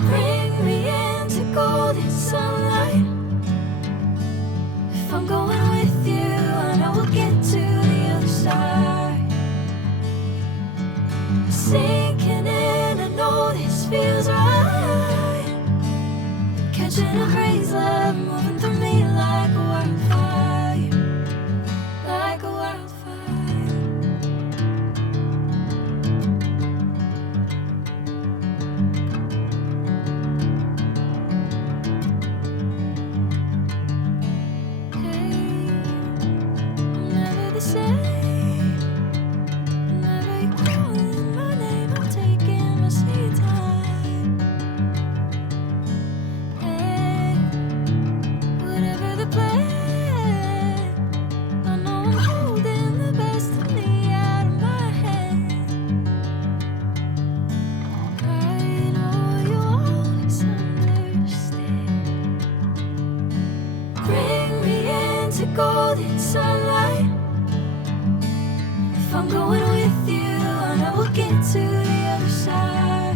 Bring me into golden sunlight. If I'm going with you, I know we'll get to the other side. Sinking in, I know this feels right. Catching a breeze, love moving through me like a wildfire, like a wildfire. I'm never the same. Whenever you're calling my name, I'm taking my sweet time. Hey, whatever the plan, I know I'm holding the best of me out of my hand. I know you'll always understand. Bring me into golden sunlight. If I'm going with you, I know we'll get to the other side.